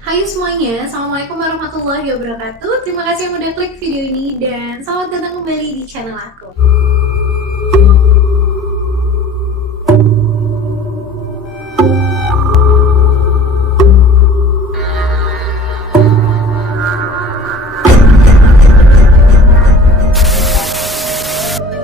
Hai semuanya, Assalamualaikum warahmatullahi wabarakatuh. Terima kasih yang udah klik video ini dan selamat datang kembali di channel aku.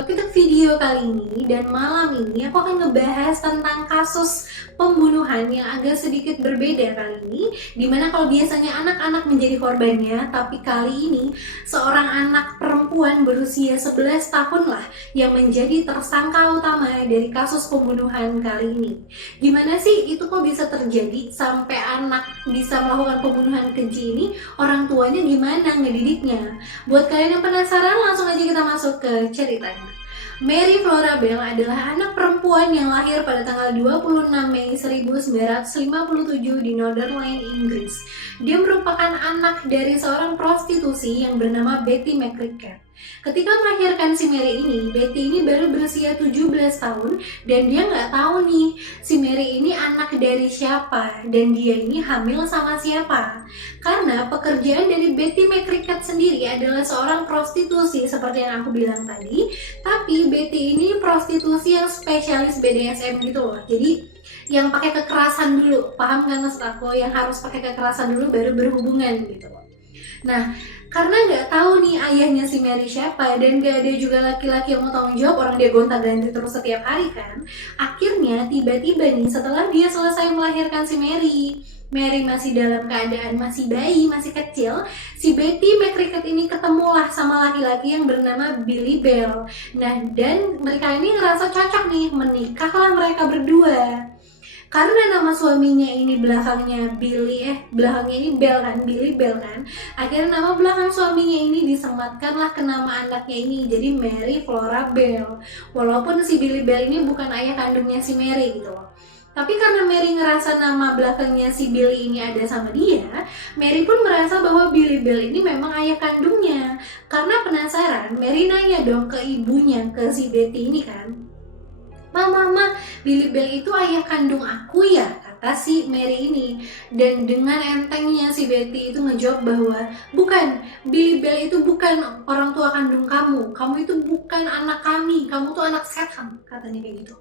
Untuk video kali ini dan malam ini aku akan ngebahas tentang kasus pembunuhan yang agak sedikit berbeda kali ini, dimana kalau biasanya anak-anak menjadi korbannya, tapi kali ini seorang anak perempuan berusia 11 tahun lah yang menjadi tersangka utama dari kasus pembunuhan kali ini. Gimana sih itu kok bisa terjadi sampai anak bisa melakukan pembunuhan keji ini? Orang tuanya gimana ngedidiknya? Buat kalian yang penasaran, langsung aja kita masuk ke ceritanya. Mary Flora Bell adalah anak perempuan yang lahir pada tanggal 26 Mei 1957 di Northern Inggris. Dia merupakan anak dari seorang prostitusi yang bernama Betty McCracken. Ketika melahirkan si Mary ini, Betty ini baru berusia 17 tahun dan dia nggak tahu nih si Mary ini anak dari siapa dan dia ini hamil sama siapa. Karena pekerjaan dari Betty McCracken sendiri adalah seorang prostitusi seperti yang aku bilang tadi, tapi Betty ini prostitusi yang spesialis BDSM gitu loh. Jadi yang pakai kekerasan dulu, paham kan maksud aku? Yang harus pakai kekerasan dulu baru berhubungan gitu loh. Nah, karena nggak tahu nih ayahnya si Mary siapa dan nggak ada juga laki-laki yang mau tanggung jawab, orang dia gonta-ganti terus setiap hari kan. Akhirnya tiba-tiba nih setelah dia selesai melahirkan si Mary masih dalam keadaan masih bayi, masih kecil, si Betty McCracken ini ketemulah sama laki-laki yang bernama Billy Bell. Nah, dan mereka ini ngerasa cocok nih, menikahlah mereka berdua. Karena nama suaminya ini belakangnya ini Billy Bell kan. Akhirnya nama belakang suaminya ini disematkanlah ke nama anaknya ini, jadi Mary Flora Bell. Walaupun si Billy Bell ini bukan ayah kandungnya si Mary gitu loh. Tapi karena Mary ngerasa nama belakangnya si Billy ini ada sama dia, Mary pun merasa bahwa Billy Bell ini memang ayah kandungnya. Karena penasaran, Mary nanya dong ke ibunya, ke si Betty ini kan, Mama, Billy Bell itu ayah kandung aku ya, kata si Mary ini. Dan dengan entengnya si Betty itu ngejawab bahwa bukan, Billy Bell itu bukan orang tua kandung kamu itu bukan anak kami, kamu tuh anak setan, katanya kayak gitu.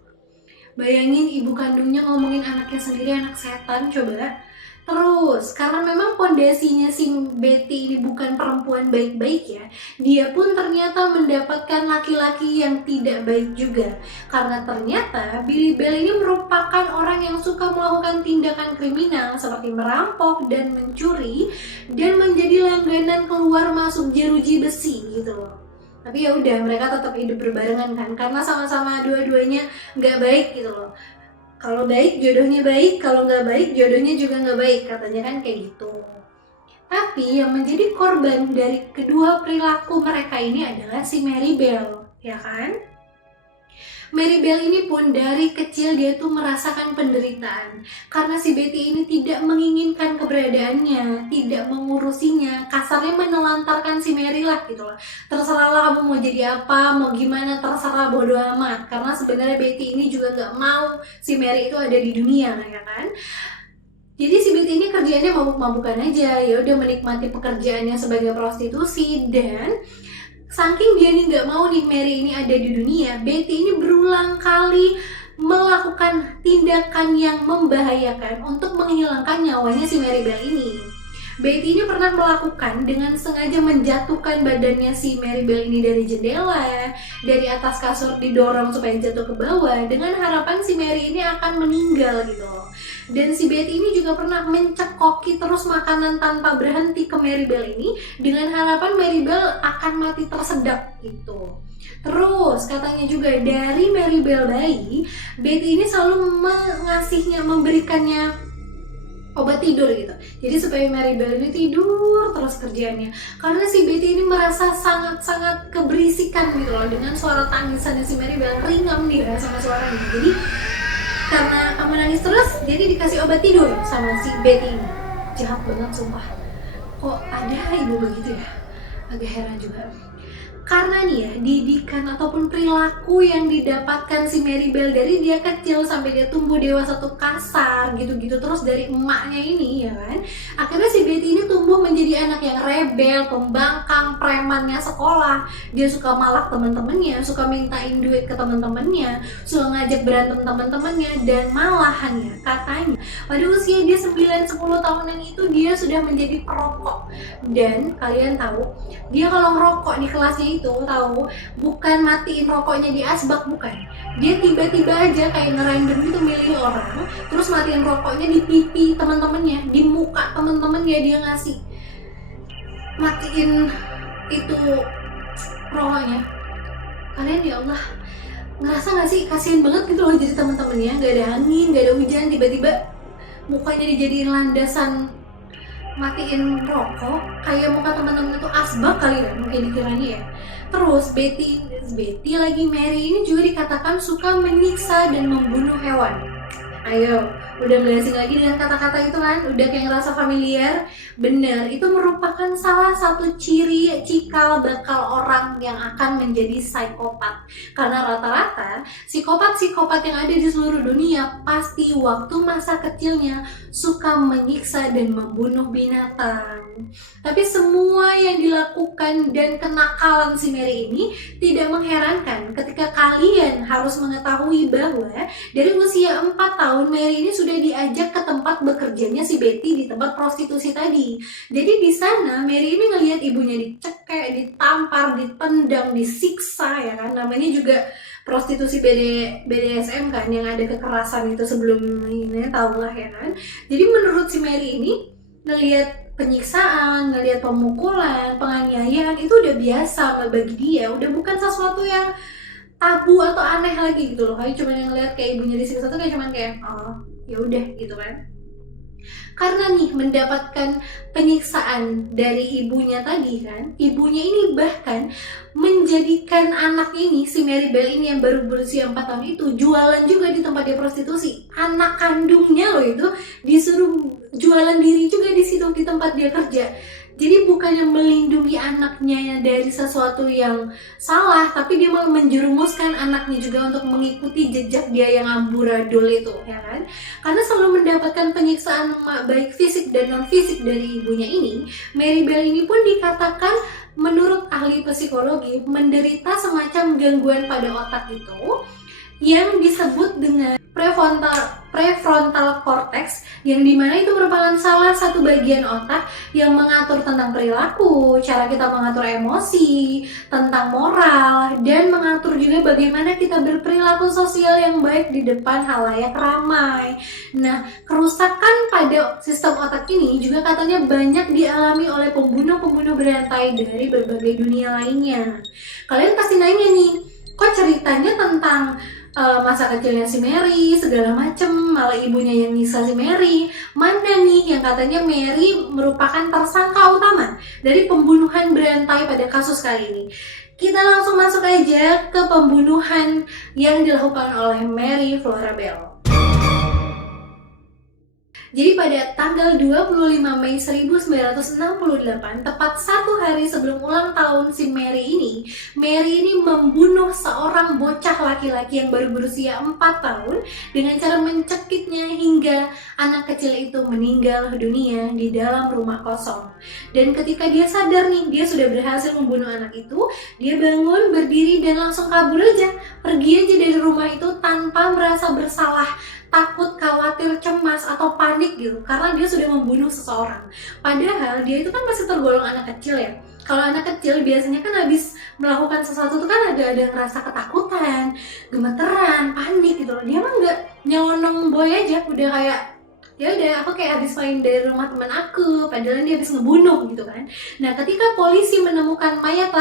Bayangin ibu kandungnya ngomongin anaknya sendiri anak setan, coba. Terus, karena memang pondasinya si Betty ini bukan perempuan baik-baik ya, dia pun ternyata mendapatkan laki-laki yang tidak baik juga. Karena ternyata Billy Bell ini merupakan orang yang suka melakukan tindakan kriminal seperti merampok dan mencuri dan menjadi langganan keluar masuk jeruji besi gitu loh. Tapi ya udah, mereka tetap hidup berbarengan kan, karena sama-sama dua-duanya nggak baik gitu loh. Kalau baik jodohnya baik, kalau nggak baik jodohnya juga nggak baik, katanya kan kayak gitu. Tapi yang menjadi korban dari kedua perilaku mereka ini adalah si Mary Bell, ya kan? Mary Bell ini pun dari kecil dia tuh merasakan penderitaan karena si Betty ini tidak menginginkan keberadaannya, tidak mengurusinya, kasarnya menelantarkan si Mary lah gitu lah. Terserahlah kamu mau jadi apa, mau gimana, terserah, bodo amat. Karena sebenarnya Betty ini juga gak mau si Mary itu ada di dunia, ya kan? Jadi si Betty ini kerjaannya mabuk-mabukan aja, ya udah menikmati pekerjaannya sebagai prostitusi. Dan saking dia nih nggak mau nih Mary ini ada di dunia, Betty ini berulang kali melakukan tindakan yang membahayakan untuk menghilangkan nyawanya si Mary Bell ini. Betty ini pernah melakukan dengan sengaja menjatuhkan badannya si Mary Bell ini dari jendela, dari atas kasur didorong supaya jatuh ke bawah dengan harapan si Mary ini akan meninggal gitu loh. Dan si Betty ini juga pernah mencekoki terus makanan tanpa berhenti ke Mary Bell ini dengan harapan Mary Bell akan mati tersedak gitu. Terus katanya juga dari Mary Bell bayi, Betty ini selalu memberikannya obat tidur gitu. Jadi supaya Mary Bell ini tidur terus kerjaannya. Karena si Betty ini merasa sangat-sangat keberisikan gitu loh dengan suara tangisannya si Mary Bell, ringam dia sama suaranya. Jadi karena menangis terus, jadi dikasih obat tidur sama si Betty ini. Jahat banget sumpah. Kok ada ibu begitu ya? Agak heran juga. Karena nih ya, didikan ataupun perilaku yang didapatkan si Mary Bell dari dia kecil sampai dia tumbuh dewasa tuh kasar gitu-gitu terus dari emaknya ini ya kan. Akhirnya si menjadi anak yang rebel, pembangkang, premannya sekolah. Dia suka malak teman-temannya, suka mintain duit ke teman-temannya, suka ngajak berantem teman-temannya, dan malahannya katanya pada usia dia 9-10 tahunan itu dia sudah menjadi perokok. Dan kalian tahu, dia kalau ngerokok di kelasnya itu tahu, bukan matiin rokoknya di asbak, bukan. Dia tiba-tiba aja kayak ngerandom itu milih orang, terus matiin rokoknya di pipi teman-temannya, di muka teman-temannya dia ngasih. Matiin itu rokoknya. Kalian ya Allah, ngerasa gak sih kasihan banget gitu loh jadi teman-temannya, gak ada angin, gak ada hujan, tiba-tiba mukanya dijadiin landasan matiin rokok, kayak muka teman-teman itu asbak kali ya mungkin dikiranya ya. Terus Betty lagi Mary ini juga dikatakan suka menyiksa dan membunuh hewan. Ayo, udah gak asing lagi dengan kata-kata itu kan? Udah kayak ngerasa familiar? Bener, itu merupakan salah satu ciri cikal bakal orang yang akan menjadi psikopat. Karena rata-rata psikopat-psikopat yang ada di seluruh dunia pasti waktu masa kecilnya suka menyiksa dan membunuh binatang. Tapi semua yang dilakukan dan kenakalan si Mary ini tidak mengherankan ketika kalian harus mengetahui bahwa dari usia 4 tahun Mary ini sudah diajak ke tempat bekerjanya si Betty di tempat prostitusi tadi. Jadi di sana Mary ini ngelihat ibunya dicekek, ditampar, ditendang, disiksa ya kan. Namanya juga prostitusi BDSM kan, yang ada kekerasan itu sebelum ini, tau lah ya kan. Jadi menurut si Mary ini ngelihat penyiksaan, ngelihat pemukulan, penganiayaan itu udah biasa bagi dia, udah bukan sesuatu yang tabu atau aneh lagi gitu loh. Kayak cuma yang ngeliat kayak ibunya disiksa tuh kayak cuman kayak oh ya udah gitu kan. Karena nih mendapatkan penyiksaan dari ibunya tadi kan, ibunya ini bahkan menjadikan anak ini, si Mary Bell ini yang baru berusia 4 tahun itu jualan juga di tempat dia prostitusi. Anak kandungnya loh itu disuruh jualan diri juga di situ di tempat dia kerja. Jadi bukannya melindungi anaknya dari sesuatu yang salah, tapi dia malah menjerumuskan anaknya juga untuk mengikuti jejak dia yang amburadul itu, ya kan? Karena selalu mendapatkan penyiksaan baik fisik dan non fisik dari ibunya ini, Mary Bell ini pun dikatakan menurut ahli psikologi menderita semacam gangguan pada otak itu yang disebut dengan prefrontal cortex, yang dimana itu merupakan salah satu bagian otak yang mengatur tentang perilaku, cara kita mengatur emosi, tentang moral, dan mengatur juga bagaimana kita berperilaku sosial yang baik di depan halayak ramai. Nah, kerusakan pada sistem otak ini juga katanya banyak dialami oleh pembunuh-pembunuh berantai dari berbagai dunia lainnya. Kalian pasti nanya nih, kok ceritanya tentang masa kecilnya si Mary segala macem, malah ibunya yang nyiksa si Mary. Mana nih yang katanya Mary merupakan tersangka utama dari pembunuhan berantai pada kasus kali ini? Kita langsung masuk aja ke pembunuhan yang dilakukan oleh Mary Flora Bell. Jadi pada tanggal 25 Mei 1968, tepat 1 hari sebelum ulang tahun si Mary ini membunuh seorang bocah laki-laki yang baru berusia 4 tahun dengan cara mencekiknya hingga anak kecil itu meninggal dunia di dalam rumah kosong. Dan ketika dia sadar nih, dia sudah berhasil membunuh anak itu, dia bangun, berdiri, dan langsung kabur aja, pergi aja dari rumah itu tanpa merasa bersalah, takut, khawatir, cemas, atau panik gitu karena dia sudah membunuh seseorang. Padahal dia itu kan masih tergolong anak kecil ya. Kalau anak kecil biasanya kan habis melakukan sesuatu tuh kan ada ngerasa ketakutan, gemeteran, panik gitu loh. Dia mah nggak, nyelonong boy aja, udah kayak ya udah aku kayak habis main dari rumah teman aku, padahal dia habis ngebunuh gitu kan. Nah, ketika polisi menemukan mayat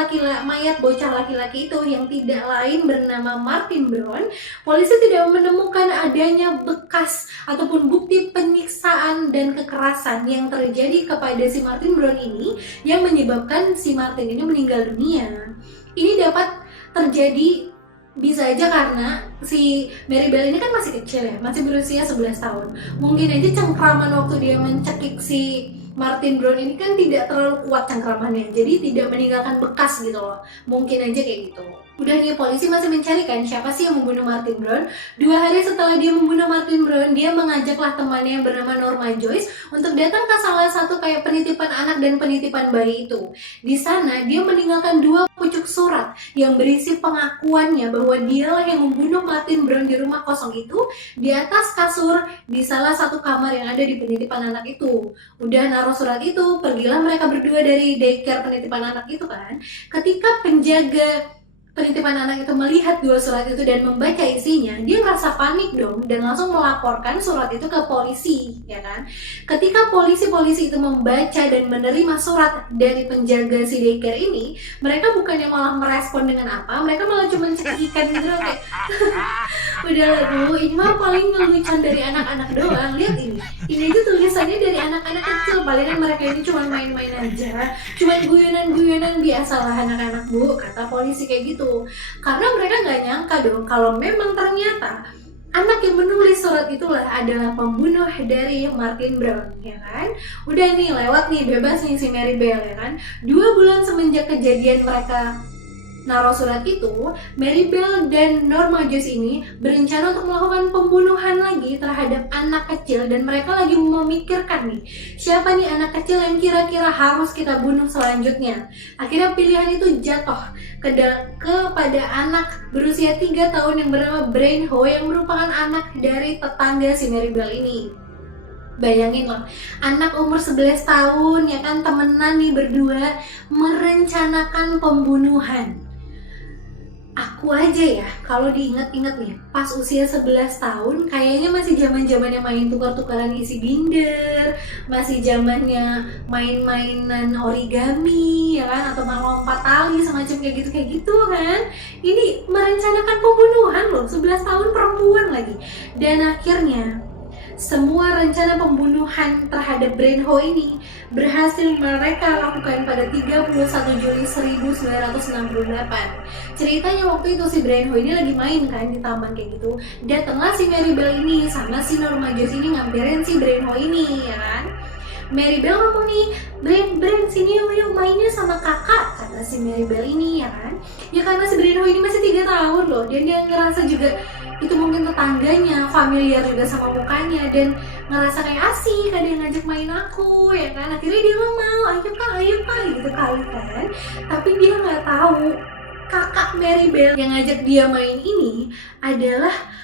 bocah laki-laki itu yang tidak lain bernama Martin Brown, polisi tidak menemukan adanya bekas ataupun bukti penyiksaan dan kekerasan yang terjadi kepada si Martin Brown ini yang menyebabkan si Martin ini meninggal dunia. Ini dapat terjadi bisa aja karena si Mary Bell ini kan masih kecil ya, masih berusia 11 tahun. Mungkin aja cengkraman waktu dia mencekik si Martin Brown ini kan tidak terlalu kuat cengkramannya, jadi tidak meninggalkan bekas gitu loh. Mungkin aja kayak gitu. Udah nih, polisi masih mencari kan siapa sih yang membunuh Martin Brown. 2 hari setelah dia membunuh Martin Brown, dia mengajaklah temannya yang bernama Norma Joyce untuk datang ke salah satu kayak penitipan anak dan penitipan bayi itu. Di sana dia meninggalkan 2 pucuk surat yang berisi pengakuannya bahwa dialah yang membunuh Martin Brown di rumah kosong itu, di atas kasur di salah satu kamar yang ada di penitipan anak itu. Udah naruh surat itu, pergilah mereka berdua dari daycare penitipan anak itu kan. Ketika penjaga penitipan anak itu melihat 2 surat itu dan membaca isinya, dia ngerasa panik dong dan langsung melaporkan surat itu ke polisi, ya kan? Ketika polisi itu membaca dan menerima surat dari penjaga si daycare ini, mereka bukannya malah merespon dengan apa, mereka malah cuma cekikikan gitu kayak udah Bu, ini mah paling lelucon dari anak-anak doang. Lihat ini tuh tulisannya dari anak-anak kecil, palingan mereka ini cuma main-main aja, cuma guyonan-guyonan biasa lah anak-anak Bu, kata polisi kayak gitu. Karena mereka nggak nyangka dong kalau memang ternyata anak yang menulis surat itulah adalah pembunuh dari Martin Brown, ya kan? Udah nih, lewat nih, bebas nih si Mary Bell, ya kan? 2 bulan semenjak kejadian mereka naruh surat itu, Mary Bell dan Norma Joyce ini berencana untuk melakukan pembunuhan lagi terhadap anak kecil, dan mereka lagi memikirkan nih, siapa nih anak kecil yang kira-kira harus kita bunuh selanjutnya. Akhirnya pilihan itu jatuh kepada anak berusia 3 tahun yang bernama Brian Ho, yang merupakan anak dari tetangga si Mary Bell ini. Bayangin loh, anak umur 11 tahun ya kan, temenan nih berdua merencanakan pembunuhan. Aku aja ya, kalau diinget-inget nih, pas usia 11 tahun kayaknya masih zaman-zamannya main tukar-tukaran isi binder, masih zamannya main-mainan origami ya kan, atau lompat tali semacam kayak gitu kan. Ini merencanakan pembunuhan loh, 11 tahun, perempuan lagi. Dan akhirnya semua rencana pembunuhan terhadap Brian Ho ini berhasil mereka lakukan pada 31 Juli 1968. Ceritanya waktu itu si Brian Ho ini lagi main kan di taman kayak gitu. Datanglah si Mary Bell ini sama si Norma Joyce ini ngambilin si Brian Ho ini, ya kan. Mary Bell ngomong nih, Brian sini yuk mainnya sama kakak, kata si Mary Bell ini, ya kan. Ya karena si Brian Ho ini masih 3 tahun loh, dan dia ngerasa juga itu mungkin tetangganya, familiar juga sama mukanya, dan ngerasa kayak asik, ada yang ngajak main aku, ya kan. Akhirnya dia mau, ayo kak, gitu kali kan. Tapi dia nggak tahu kakak Mary Bell yang ngajak dia main ini adalah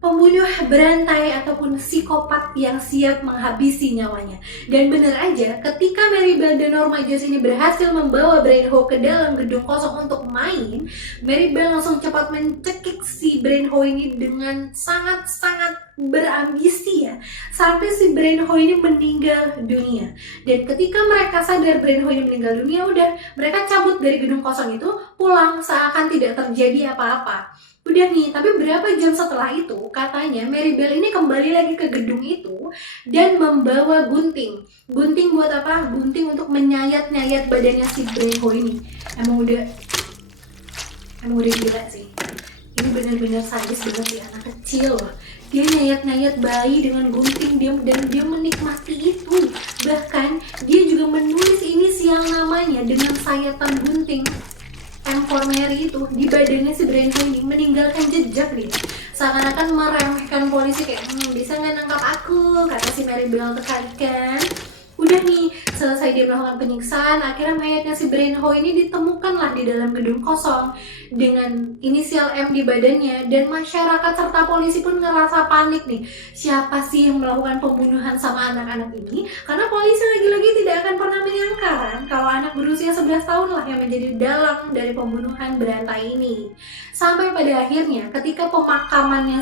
pembunuh berantai ataupun psikopat yang siap menghabisi nyawanya. Dan bener aja, ketika Mary Bell dan Norma Joyce ini berhasil membawa Brian Ho ke dalam gedung kosong untuk main, Mary Bell langsung cepat mencekik si Brian Ho ini dengan sangat-sangat berambisi ya, sampai si Brian Ho ini meninggal dunia. Dan ketika mereka sadar Brian Ho ini meninggal dunia, udah mereka cabut dari gedung kosong itu, pulang seakan tidak terjadi apa-apa. Udah nih, tapi berapa jam setelah itu, katanya Mary Bell ini kembali lagi ke gedung itu dan membawa gunting. Gunting buat apa? Gunting untuk menyayat-nyayat badannya si Brian Ho ini. Emang udah gila sih. Ini benar-benar sadis banget sih, anak kecil loh. Dia nyayat-nyayat bayi dengan gunting, dan dia menikmati itu. Bahkan dia juga menulis inisial namanya dengan sayatan gunting M4 Mary itu di badannya si Brian Ho ini, meninggalkan jejak dia. Seakan-akan meremehkan polisi kayak, bisa nggak nangkap aku, kata si Mary Bell terkali kan. Udah nih, selesai dia melakukan penyiksaan, akhirnya mayatnya si Brian Ho ini ditemukanlah di dalam gedung kosong dengan inisial M di badannya, dan masyarakat serta polisi pun ngerasa panik nih. Siapa sih yang melakukan pembunuhan sama anak-anak ini? Karena polisi lagi-lagi tidak akan pernah menyangka kan kalau anak berusia 11 tahun lah yang menjadi dalang dari pembunuhan berantai ini. Sampai pada akhirnya ketika pemakamannya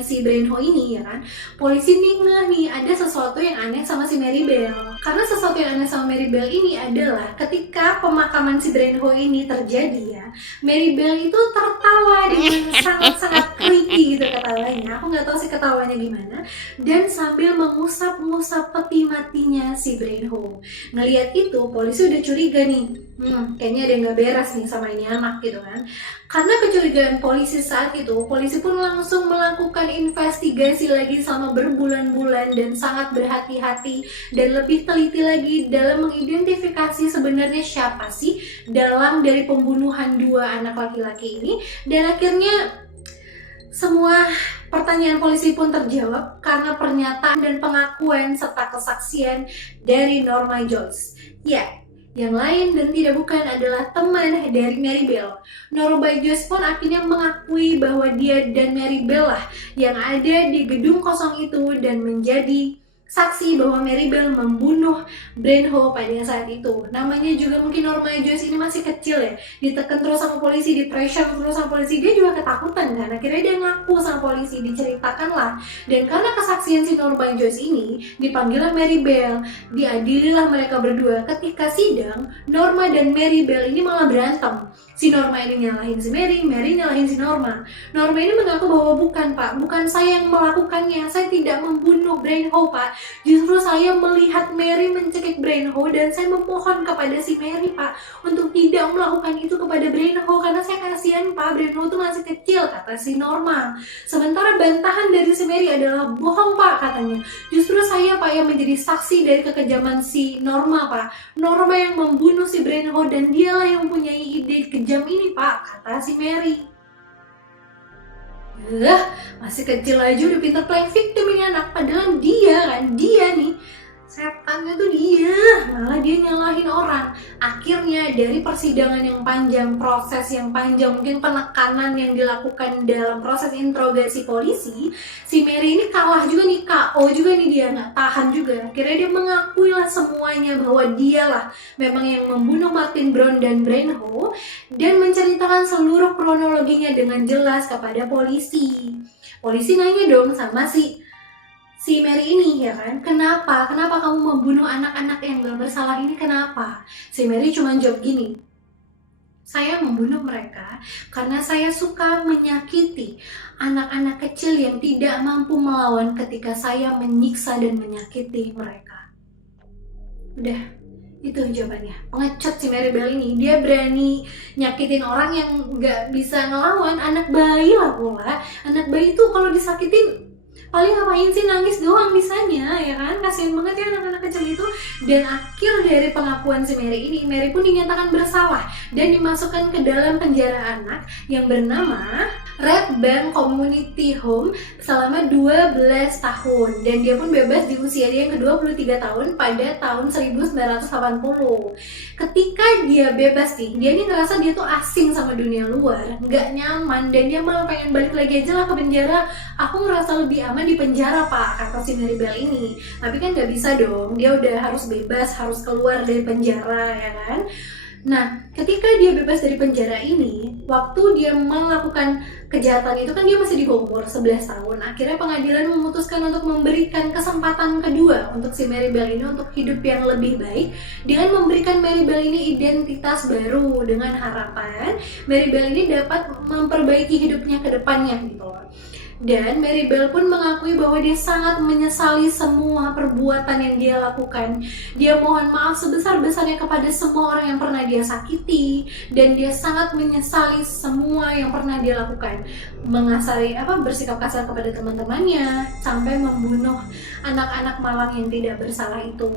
si Brian Ho ini, ya kan, polisi ngeh nih ada sesuatu yang aneh sama si Mary Bell. Karena sesuatu yang aneh sama Mary Bell ini adalah ketika pemakaman si Brian Ho ini terjadi ya, Mary Bell itu tertawa dengan sangat-sangat creepy gitu ketawanya. Aku nggak tahu sih ketawanya gimana, dan sambil mengusap-ngusap peti matinya si Brian Ho. Ngelihat itu polisi udah curiga nih, kayaknya ada yang nggak beres nih sama ini anak gitu kan. Karena kecurigaan polisi saat itu, polisi pun langsung langsung melakukan investigasi lagi selama berbulan-bulan dan sangat berhati-hati dan lebih teliti lagi dalam mengidentifikasi sebenarnya siapa sih dalang dari pembunuhan 2 anak laki-laki ini. Dan akhirnya semua pertanyaan polisi pun terjawab karena pernyataan dan pengakuan serta kesaksian dari Norma Joyce. Ya, yang lain dan tidak bukan adalah teman dari Mary Bell. Norma Joyce pun akhirnya mengakui bahwa dia dan Mary Bell lah yang ada di gedung kosong itu dan menjadi saksi bahwa Mary Bell membunuh Brenho pada saat itu. Namanya juga mungkin Norma Joyce ini masih kecil ya, ditekan terus sama polisi, di-pressure terus sama polisi, dia juga ketakutan kan. Akhirnya dia ngaku sama polisi, diceritakan lah. Dan karena kesaksian si Norma Joyce ini, dipanggillah Mary Bell, diadililah mereka berdua. Ketika sidang, Norma dan Mary Bell ini malah berantem. Si Norma ini nyalahin si Mary, Mary nyalahin si Norma. Norma ini mengaku bahwa bukan pak, bukan saya yang melakukannya, saya tidak membunuh Brenho pak. Justru saya melihat Mary mencekik Brenho dan saya memohon kepada si Mary pak untuk tidak melakukan itu kepada Brenho karena saya kasihan pak, Brenho itu masih kecil, kata si Norma. Sementara bantahan dari si Mary adalah bohong pak, katanya. Justru saya pak yang menjadi saksi dari kekejaman si Norma pak. Norma yang membunuh si Brenho dan dialah yang mempunyai ide kejam ini pak, kata si Mary. Masih kecil aja udah pinter playing victim ini anak, padahal dia nih setannya tuh dia, malah dia nyalahin orang. Akhirnya dari persidangan yang panjang, proses yang panjang, mungkin penekanan yang dilakukan dalam proses interogasi polisi, si Mary ini kalah juga nih, KO juga nih, dia nggak tahan juga. Akhirnya dia mengakui lah semuanya bahwa dialah memang yang membunuh Martin Brown dan Brenho dan menceritakan seluruh kronologinya dengan jelas kepada polisi. Polisi nanya dong sama si Mary ini ya kan, kenapa kamu membunuh anak-anak yang gak bersalah ini, kenapa? Si Mary cuma jawab gini, saya membunuh mereka karena saya suka menyakiti anak-anak kecil yang tidak mampu melawan ketika saya menyiksa dan menyakiti mereka. Udah, itu jawabannya. Pengecut si Mary Bell ini, dia berani nyakitin orang yang gak bisa ngelawan, anak bayi lah pula. Anak bayi tuh kalau disakitin paling ngapain sih, nangis doang bisanya ya kan, kasihan banget ya anak-anak kecil itu. Dan akhir dari pengakuan si Mary ini, Mary pun dinyatakan bersalah dan dimasukkan ke dalam penjara anak yang bernama Red Bank Community Home selama 12 tahun dan dia pun bebas di usia dia yang ke-23 tahun pada tahun 1980. Ketika dia bebas nih, dia ini ngerasa dia tuh asing sama dunia luar, nggak nyaman dan dia malah pengen balik lagi aja lah ke penjara. Aku ngerasa lebih aman di penjara pak, kata si Mary Bell ini. Tapi kan nggak bisa dong, dia udah harus bebas, harus keluar dari penjara ya kan. Nah, ketika dia bebas dari penjara ini, waktu dia melakukan kejahatan itu kan dia masih di bawah umur 11 tahun. Akhirnya pengadilan memutuskan untuk memberikan kesempatan kedua untuk si Mary Bell ini untuk hidup yang lebih baik dengan memberikan Mary Bell ini identitas baru dengan harapan Mary Bell ini dapat memperbaiki hidupnya ke depannya gitu. Dan Mary Bell pun mengakui bahwa dia sangat menyesali semua perbuatan yang dia lakukan. Dia mohon maaf sebesar-besarnya kepada semua orang yang pernah dia sakiti dan dia sangat menyesali semua yang pernah dia lakukan. Bersikap kasar kepada teman-temannya sampai membunuh anak-anak malang yang tidak bersalah itu.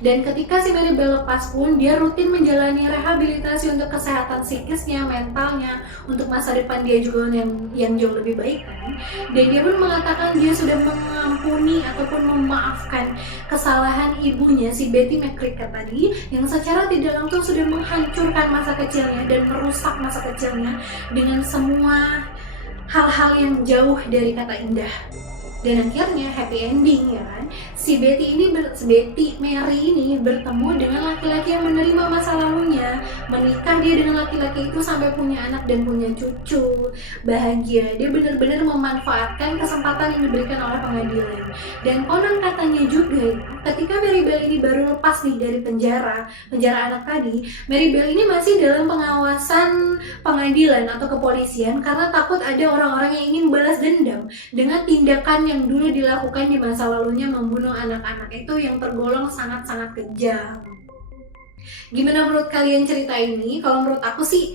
Dan ketika si Mary Bell lepas pun, dia rutin menjalani rehabilitasi untuk kesehatan psikisnya, mentalnya, untuk masa depan dia juga yang jauh lebih baik kan. Dan dia pun mengatakan dia sudah mengampuni ataupun memaafkan kesalahan ibunya si Betty McCracken tadi yang secara tidak langsung sudah menghancurkan masa kecilnya dan merusak masa kecilnya dengan semua hal-hal yang jauh dari kata indah. Dan akhirnya happy ending ya kan. Si Mary ini bertemu dengan laki-laki yang menerima masa lalunya, menikah dia dengan laki-laki itu sampai punya anak dan punya cucu, bahagia. Dia benar-benar memanfaatkan kesempatan yang diberikan oleh pengadilan. Dan konon katanya juga ketika Mary Bell ini baru lepas nih dari penjara anak tadi, Mary Bell ini masih dalam pengawasan pengadilan atau kepolisian karena takut ada orang-orang yang ingin balas dendam dengan tindakan yang dulu dilakukan di masa lalunya membunuh anak-anak itu yang tergolong sangat-sangat kejam. Gimana menurut kalian cerita ini? Kalau menurut aku sih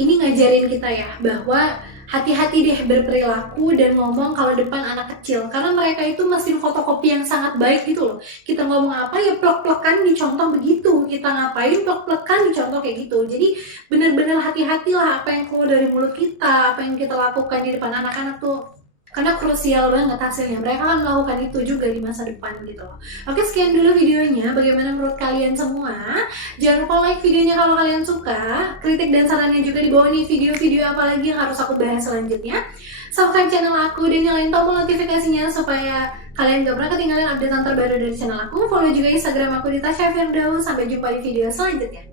ini ngajarin kita ya bahwa hati-hati deh berperilaku dan ngomong kalau depan anak kecil, karena mereka itu mesin fotokopi yang sangat baik gitu loh. Kita ngomong apa ya plek-plekan dicontoh begitu, kita ngapain plek-plekan dicontoh kayak gitu. Jadi bener-bener hati-hatilah apa yang keluar dari mulut kita, apa yang kita lakukan di depan anak-anak tuh, karena krusial banget hasilnya. Mereka akan melakukan itu juga di masa depan gitu loh. Oke, sekian dulu videonya. Bagaimana menurut kalian semua? Jangan lupa like videonya kalau kalian suka. Kritik dan sarannya juga di bawah nih, video-video apa lagi yang harus aku bahas selanjutnya. Subscribe channel aku dan nyalain tombol notifikasinya supaya kalian gak pernah ketinggalan update terbaru dari channel aku. Follow juga Instagram aku di Tasya Firdaus. Sampai jumpa di video selanjutnya.